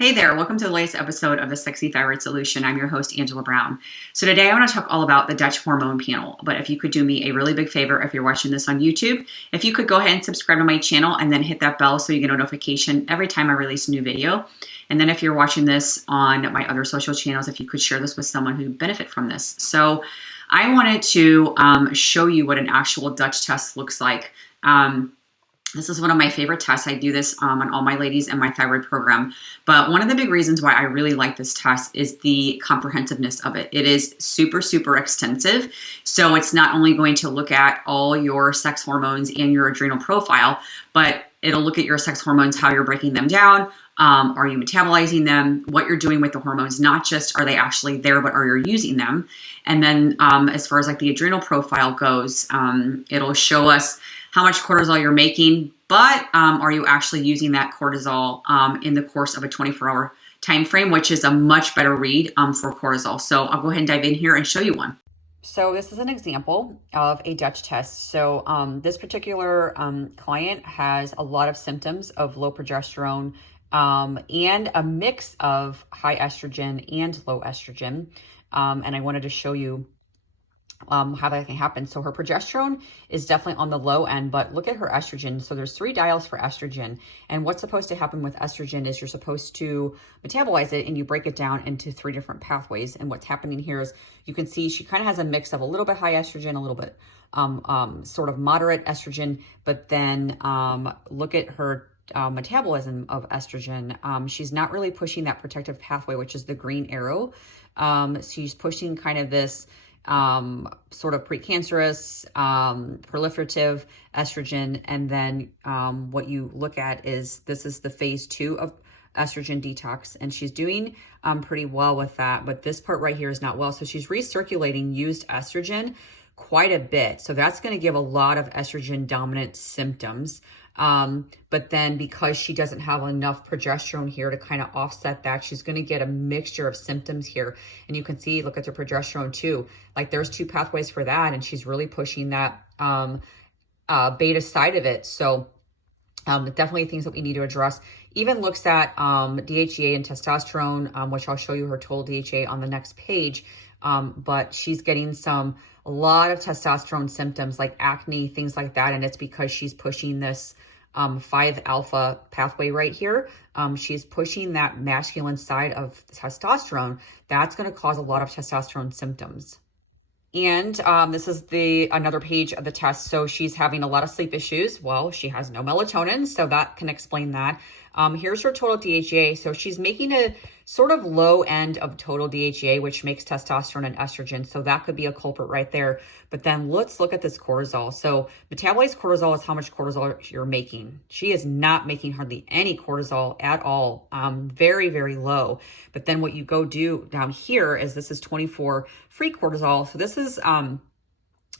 Hey there, welcome to the latest episode of the Sexy Thyroid Solution. I'm your host, Angela Brown. So today I want to talk all about the Dutch hormone panel. But if you could do me a really big favor, if you're watching this on YouTube, if you could go ahead and subscribe to my channel and then hit that bell so you get a notification every time I release a new video. And then if you're watching this on my other social channels, if you could share this with someone who would benefit from this. So I wanted to show you what an actual Dutch test looks like. This is one of my favorite tests. I do this on all my ladies in my thyroid program. But one of the big reasons why I really like this test is the comprehensiveness of it. It is super, super extensive. So it's not only going to look at all your sex hormones and your adrenal profile, but it'll look at your sex hormones, how you're breaking them down. Are you metabolizing them? What you're doing with the hormones, not just are they actually there, but are you using them? And then as far as like the adrenal profile goes, it'll show us how much cortisol you're making, but are you actually using that cortisol in the course of a 24-hour time frame, which is a much better read for cortisol. So I'll go ahead and dive in here and show you one. So this is an example of a Dutch test. So this particular client has a lot of symptoms of low progesterone and a mix of high estrogen and low estrogen. And I wanted to show you how that can happen. So her progesterone is definitely on the low end, but look at her estrogen. So there's 3 dials for estrogen. And what's supposed to happen with estrogen is you're supposed to metabolize it and you break it down into 3 different pathways. And what's happening here is you can see she kind of has a mix of a little bit high estrogen, a little bit sort of moderate estrogen, but then look at her metabolism of estrogen. She's not really pushing that protective pathway, which is the green arrow. She's pushing kind of this sort of precancerous, proliferative estrogen. And then what you look at is this is the phase 2 of estrogen detox. And she's doing pretty well with that. But this part right here is not well. So she's recirculating used estrogen quite a bit. So that's going to give a lot of estrogen dominant symptoms. But then because she doesn't have enough progesterone here to kind of offset that, she's going to get a mixture of symptoms here. And you can see, look at the progesterone too. Like there's 2 pathways for that. And she's really pushing that beta side of it. So definitely things that we need to address. Even looks at DHEA and testosterone, which I'll show you her total DHEA on the next page. But she's getting a lot of testosterone symptoms like acne, things like that. And it's because she's pushing this 5-alpha pathway right here. She's pushing that masculine side of testosterone. That's going to cause a lot of testosterone symptoms. And this is another page of the test. So she's having a lot of sleep issues. Well, she has no melatonin, so that can explain that. Here's her total DHEA. So she's making a sort of low end of total DHEA, which makes testosterone and estrogen. So that could be a culprit right there. But then let's look at this cortisol. So metabolized cortisol is how much cortisol you're making. She is not making hardly any cortisol at all. Very, very low. But then what you go do down here is this is 24 free cortisol. So this is how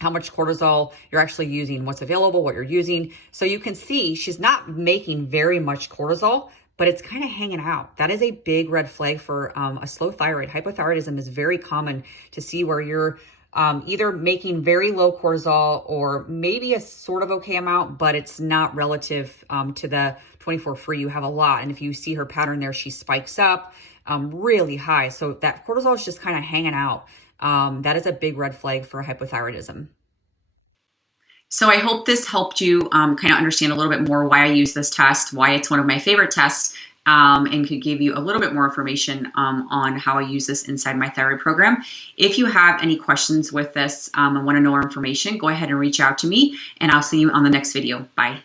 much cortisol you're actually using, what's available, what you're using. So you can see she's not making very much cortisol, but it's kind of hanging out. That is a big red flag for a slow thyroid. Hypothyroidism is very common to see where you're either making very low cortisol or maybe a sort of okay amount, but it's not relative to the 24 free. You have a lot. And if you see her pattern there, she spikes up really high. So that cortisol is just kind of hanging out. That is a big red flag for hypothyroidism. So I hope this helped you kind of understand a little bit more why I use this test, why it's one of my favorite tests, and could give you a little bit more information on how I use this inside my thyroid program. If you have any questions with this and want to know more information, go ahead and reach out to me, and I'll see you on the next video. Bye.